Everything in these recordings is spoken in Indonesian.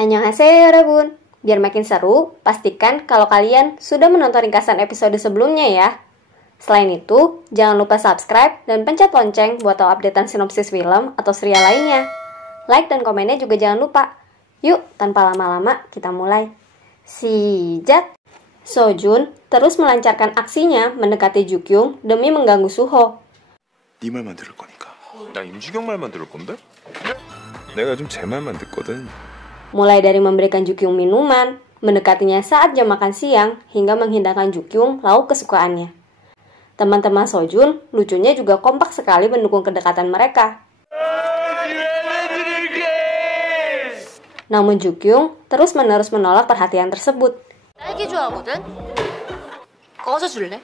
Annyeonghaseyo Rabun. Biar makin seru, pastikan kalau kalian sudah menonton ringkasan episode sebelumnya ya. Selain itu, jangan lupa subscribe dan pencet lonceng buat tahu updatean sinopsis film atau serial lainnya. Like dan komennya juga jangan lupa. Yuk, tanpa lama-lama kita mulai. Sijat. Sojun terus melancarkan aksinya mendekati Jukyung demi mengganggu Suho. 네 말만 들을 거니까. 나 임주경 말만 들을 건데? 내가 좀 제 말만 듣거든. Mulai dari memberikan Jukyung minuman, mendekatinya saat jam makan siang, hingga menghidangkan Jukyung lauk kesukaannya. Teman-teman Sojun lucunya juga kompak sekali mendukung kedekatan mereka. Namun Jukyung terus-menerus menolak perhatian tersebut. 딸기 좋아하거든? 꺼서 줄래?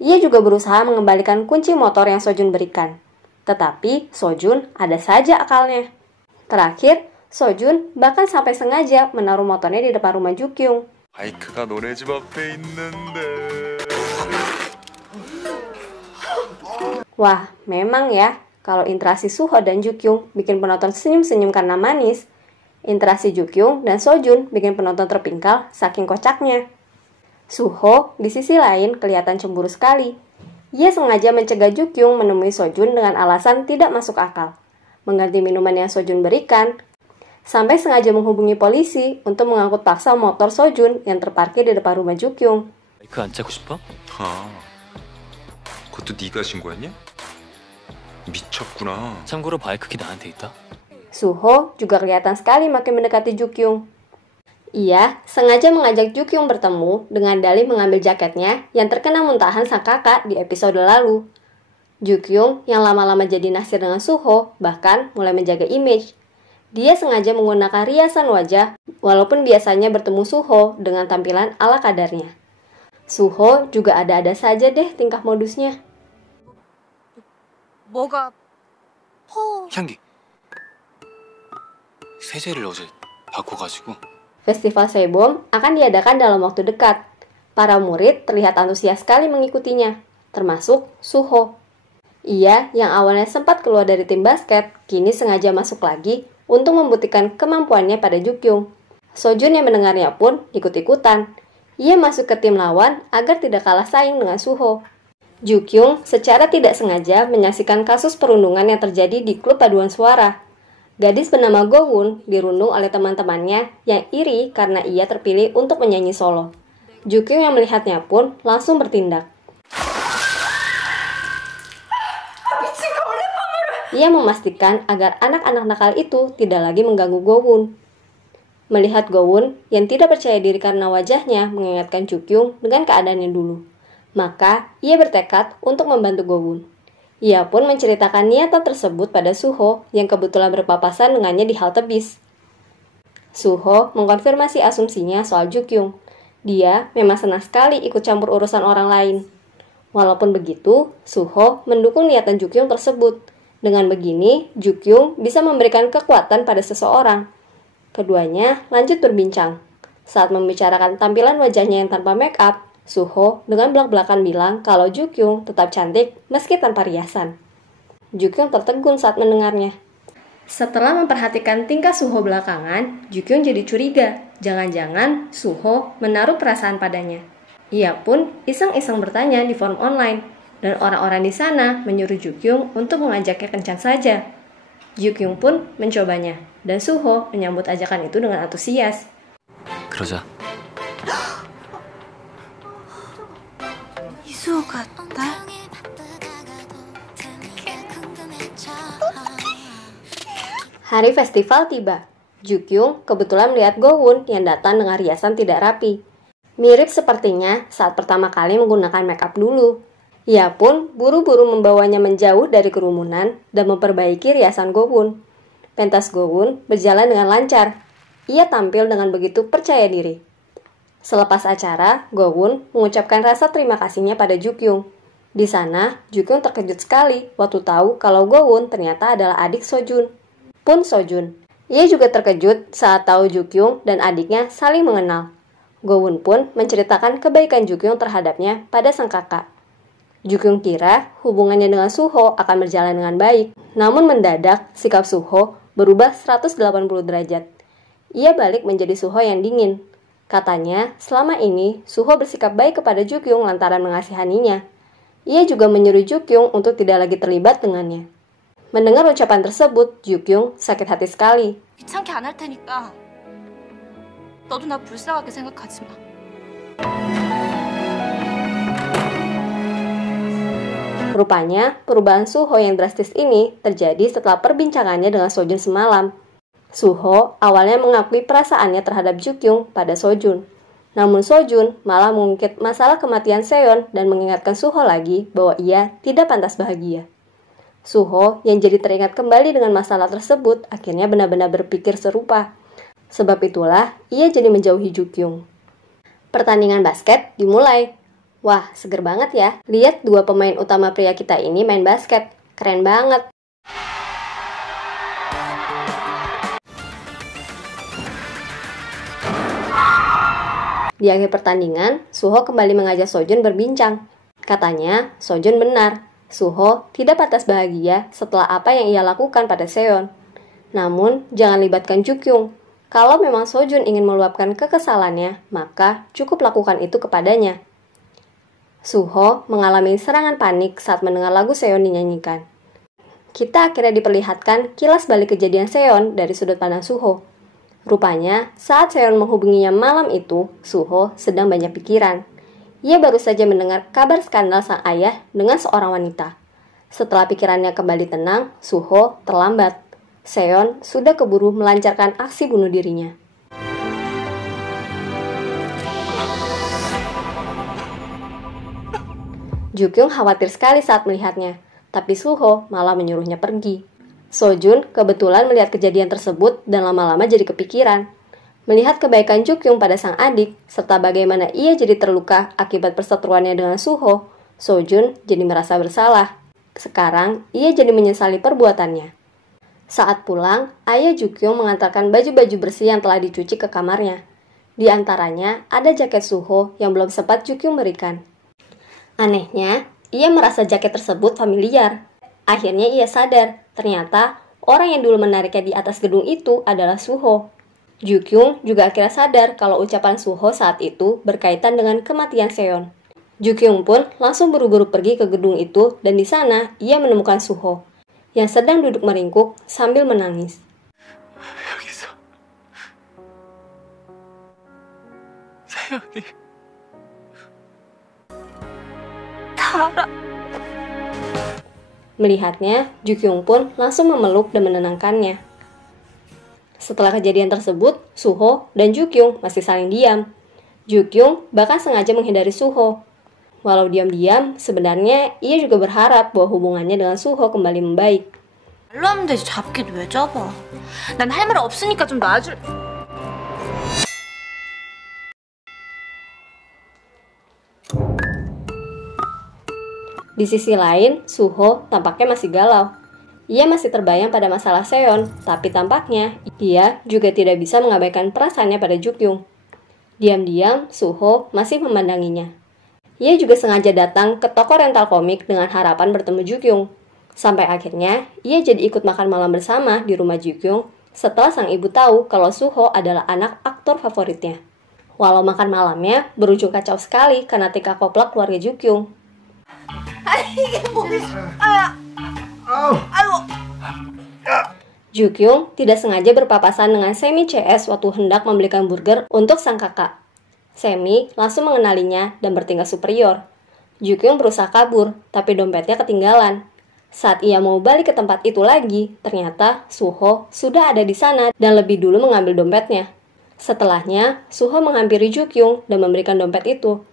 Ia juga berusaha mengembalikan kunci motor yang Sojun berikan. Tetapi Sojun ada saja akalnya. Terakhir, Sojun bahkan sampai sengaja menaruh motornya di depan rumah Jukyung. 바이크가 너네 집 앞에 있는데. Wah, memang ya, kalau interaksi Suho dan Jukyung bikin penonton senyum-senyum karena manis, interaksi Jukyung dan Sojun bikin penonton terpingkal saking kocaknya. Suho di sisi lain kelihatan cemburu sekali. Ia sengaja mencegah Jukyung menemui Sojun dengan alasan tidak masuk akal, mengganti minuman yang Sojun berikan, sampai sengaja menghubungi polisi untuk mengangkut paksa motor Sojun yang terparkir di depan rumah Jukyung. 바이크 안 타고 싶어? 그것도 네가 신고했냐? 미쳤구나. 참고로 바이크키 나한테 있다. Suho juga kelihatan sekali makin mendekati Jukyung. Ia sengaja mengajak Jukyung bertemu dengan dalih mengambil jaketnya yang terkena muntahan sang kakak di episode lalu. Jukyung yang lama-lama jadi naksir dengan Suho bahkan mulai menjaga image. Dia sengaja menggunakan riasan wajah walaupun biasanya bertemu Suho dengan tampilan ala kadarnya. Suho juga ada-ada saja deh tingkah modusnya. 뭐가 향기. 세제를 어제 바꿔가지고. Festival Sebom akan diadakan dalam waktu dekat. Para murid terlihat antusias sekali mengikutinya, termasuk Suho. Ia yang awalnya sempat keluar dari tim basket, kini sengaja masuk lagi untuk membuktikan kemampuannya pada Jukyung. Sojun yang mendengarnya pun ikut-ikutan. Ia masuk ke tim lawan agar tidak kalah saing dengan Suho. Jukyung secara tidak sengaja menyaksikan kasus perundungan yang terjadi di klub paduan suara. Gadis bernama Gowon dirundung oleh teman-temannya yang iri karena ia terpilih untuk menyanyi solo. Jukyung yang melihatnya pun langsung bertindak. Ia memastikan agar anak-anak nakal itu tidak lagi mengganggu Gowon. Melihat Gowon yang tidak percaya diri karena wajahnya mengingatkan Jukyung dengan keadaannya dulu, maka ia bertekad untuk membantu Gowon. Ia pun menceritakan niatan tersebut pada Suho yang kebetulan berpapasan dengannya di halte bis. Suho mengkonfirmasi asumsinya soal Jukyung. Dia memang senang sekali ikut campur urusan orang lain. Walaupun begitu, Suho mendukung niatan Jukyung tersebut. Dengan begini, Jukyung bisa memberikan kekuatan pada seseorang. Keduanya lanjut berbincang. Saat membicarakan tampilan wajahnya yang tanpa make up, Suho dengan belak-belakan bilang kalau Jukyung tetap cantik meski tanpa riasan. Jukyung tertegun saat mendengarnya. Setelah memperhatikan tingkah Suho belakangan, Jukyung jadi curiga. Jangan-jangan Suho menaruh perasaan padanya. Ia pun iseng-iseng bertanya di forum online, dan orang-orang di sana menyuruh Jukyung untuk mengajaknya kencan saja. Jukyung pun mencobanya, dan Suho menyambut ajakan itu dengan antusias. 그러자. 이수 같다? Hari festival tiba. Jukyung kebetulan melihat Gowon yang datang dengan riasan tidak rapi. Mirip sepertinya saat pertama kali menggunakan make up dulu. Ia pun buru-buru membawanya menjauh dari kerumunan dan memperbaiki riasan Gowon. Pentas Gowon berjalan dengan lancar. Ia tampil dengan begitu percaya diri. Selepas acara, Gowon mengucapkan rasa terima kasihnya pada Jukyung. Di sana, Jukyung terkejut sekali waktu tahu kalau Gowon ternyata adalah adik Sojun. Pun Sojun. Ia juga terkejut saat tahu Jukyung dan adiknya saling mengenal. Gowon pun menceritakan kebaikan Jukyung terhadapnya pada sang kakak. Jukyung kira hubungannya dengan Suho akan berjalan dengan baik. Namun mendadak, sikap Suho berubah 180 derajat. Ia balik menjadi Suho yang dingin. Katanya, selama ini Suho bersikap baik kepada Jukyung lantaran mengasihaninya. Ia juga menyuruh Jukyung untuk tidak lagi terlibat dengannya. Mendengar ucapan tersebut, Jukyung sakit hati sekali. 귀찮게 안 할 테니까 너도 나 불쌍하게 생각하지 마. Rupanya, perubahan Suho yang drastis ini terjadi setelah perbincangannya dengan Sojun semalam. Suho awalnya mengakui perasaannya terhadap Jukyung pada Sojun. Namun Sojun malah mengungkit masalah kematian Seon dan mengingatkan Suho lagi bahwa ia tidak pantas bahagia. Suho yang jadi teringat kembali dengan masalah tersebut akhirnya benar-benar berpikir serupa. Sebab itulah ia jadi menjauhi Jukyung. Pertandingan basket dimulai. Wah, seger banget ya. Lihat dua pemain utama pria kita ini main basket. Keren banget. Di akhir pertandingan, Suho kembali mengajak Sojun berbincang. Katanya, Sojun benar. Suho tidak pantas bahagia setelah apa yang ia lakukan pada Seon. Namun, jangan libatkan Jukyung. Kalau memang Sojun ingin meluapkan kekesalannya, maka cukup lakukan itu kepadanya. Suho mengalami serangan panik saat mendengar lagu Seon dinyanyikan. Kita akhirnya diperlihatkan kilas balik kejadian Seon dari sudut pandang Suho. Rupanya, saat Seon menghubunginya malam itu, Suho sedang banyak pikiran. Ia baru saja mendengar kabar skandal sang ayah dengan seorang wanita. Setelah pikirannya kembali tenang, Suho terlambat. Seon sudah keburu melancarkan aksi bunuh dirinya. Jukyung khawatir sekali saat melihatnya, tapi Suho malah menyuruhnya pergi. Sojun kebetulan melihat kejadian tersebut dan lama-lama jadi kepikiran. Melihat kebaikan Jukyung pada sang adik, serta bagaimana ia jadi terluka akibat perseteruannya dengan Suho, Sojun jadi merasa bersalah. Sekarang, ia jadi menyesali perbuatannya. Saat pulang, ayah Jukyung mengantarkan baju-baju bersih yang telah dicuci ke kamarnya. Di antaranya, ada jaket Suho yang belum sempat Jukyung berikan. Anehnya, ia merasa jaket tersebut familiar. Akhirnya ia sadar, ternyata orang yang dulu menariknya di atas gedung itu adalah Suho. Jukyung juga akhirnya sadar kalau ucapan Suho saat itu berkaitan dengan kematian Seon. Jukyung pun langsung buru-buru pergi ke gedung itu dan di sana ia menemukan Suho yang sedang duduk meringkuk sambil menangis. 여기서 세연이 Melihatnya, Jukyung pun langsung memeluk dan menenangkannya. Setelah kejadian tersebut, Suho dan Jukyung masih saling diam. Jukyung bahkan sengaja menghindari Suho. Walau diam-diam, sebenarnya ia juga berharap bahwa hubungannya dengan Suho kembali membaik. 말로 하면 되지 잡긴 왜 잡아. 난 할 말 없으니까 좀 놔줄. Di sisi lain, Suho tampaknya masih galau. Ia masih terbayang pada masalah Seon, tapi tampaknya ia juga tidak bisa mengabaikan perasaannya pada Jukyung. Diam-diam, Suho masih memandanginya. Ia juga sengaja datang ke toko rental komik dengan harapan bertemu Jukyung. Sampai akhirnya, ia jadi ikut makan malam bersama di rumah Jukyung setelah sang ibu tahu kalau Suho adalah anak aktor favoritnya. Walau makan malamnya berujung kacau sekali karena tingkah koplak keluarga Jukyung. Jukyung tidak sengaja berpapasan dengan Semi CS waktu hendak membelikan burger untuk sang kakak. Semi langsung mengenalinya dan bertingkah superior. Jukyung berusaha kabur, tapi dompetnya ketinggalan. Saat ia mau balik ke tempat itu lagi, ternyata Suho sudah ada di sana dan lebih dulu mengambil dompetnya. Setelahnya, Suho menghampiri Jukyung dan memberikan dompet itu.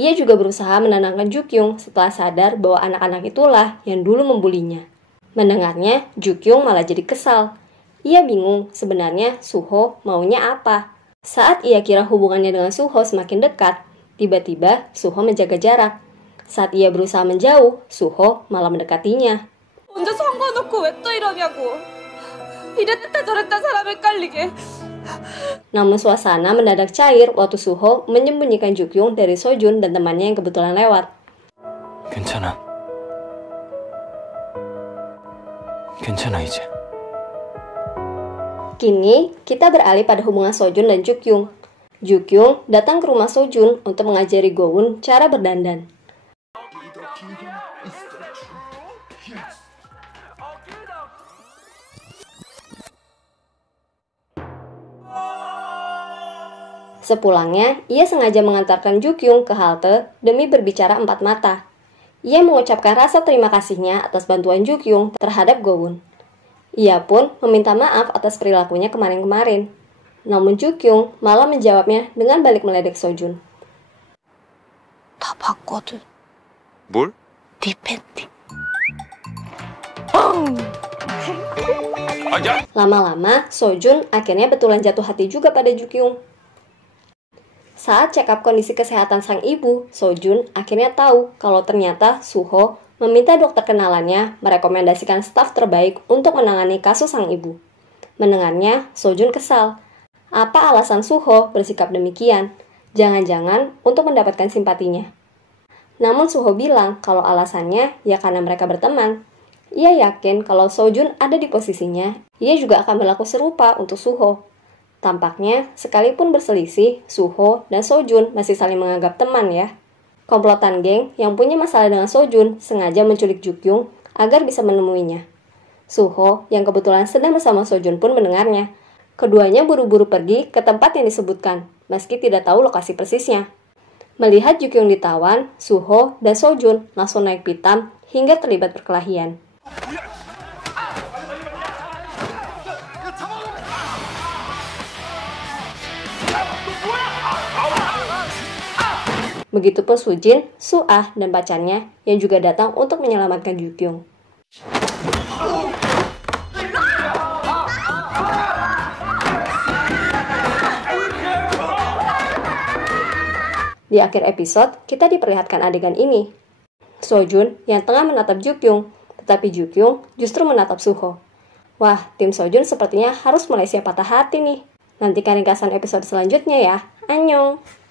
Ia juga berusaha menenangkan Jukyung setelah sadar bahwa anak-anak itulah yang dulu membulinya. Mendengarnya, Jukyung malah jadi kesal. Ia bingung sebenarnya Suho maunya apa. Saat ia kira hubungannya dengan Suho semakin dekat, tiba-tiba Suho menjaga jarak. Saat ia berusaha menjauh, Suho malah mendekatinya. 혼자 상관없고 왜 또 이러냐고. 이랬다 저랬다 사람 헷갈리게. Namun suasana mendadak cair waktu Suho menyembunyikan Jukyung dari Sojun dan temannya yang kebetulan lewat. 괜찮아. 괜찮아 이제. Kini, kita beralih pada hubungan Sojun dan Jukyung. Jukyung datang ke rumah Sojun untuk mengajari Gowon cara berdandan. Sepulangnya, ia sengaja mengantarkan Jukyung ke halte demi berbicara empat mata. Ia mengucapkan rasa terima kasihnya atas bantuan Jukyung terhadap Gowon. Ia pun meminta maaf atas perilakunya kemarin-kemarin. Namun Jukyung malah menjawabnya dengan balik meledek Sojun. 다 봤거든. 뭘? 네 팬티. 아니야. Lama-lama, Sojun akhirnya betulan jatuh hati juga pada Jukyung. Saat check up kondisi kesehatan sang ibu, Sojun akhirnya tahu kalau ternyata Suho meminta dokter kenalannya merekomendasikan staf terbaik untuk menangani kasus sang ibu. Mendengarnya, Sojun kesal. Apa alasan Suho bersikap demikian? Jangan-jangan untuk mendapatkan simpatinya. Namun Suho bilang kalau alasannya ya karena mereka berteman. Ia yakin kalau Sojun ada di posisinya, ia juga akan berlaku serupa untuk Suho. Tampaknya, sekalipun berselisih, Suho dan Sojun masih saling menganggap teman ya. Komplotan geng yang punya masalah dengan Sojun sengaja menculik Jukyung agar bisa menemuinya. Suho yang kebetulan sedang bersama Sojun pun mendengarnya. Keduanya buru-buru pergi ke tempat yang disebutkan, meski tidak tahu lokasi persisnya. Melihat Jukyung ditawan, Suho dan Sojun langsung naik pitam hingga terlibat perkelahian. Begitupun Sujin, Suah, dan pacarnya yang juga datang untuk menyelamatkan Jukyung. Di akhir episode, kita diperlihatkan adegan ini. Sojun yang tengah menatap Jukyung, tetapi Jukyung justru menatap Suho. Wah, tim Sojun sepertinya harus mulai siap patah hati nih. Nantikan ringkasan episode selanjutnya ya. Annyeong!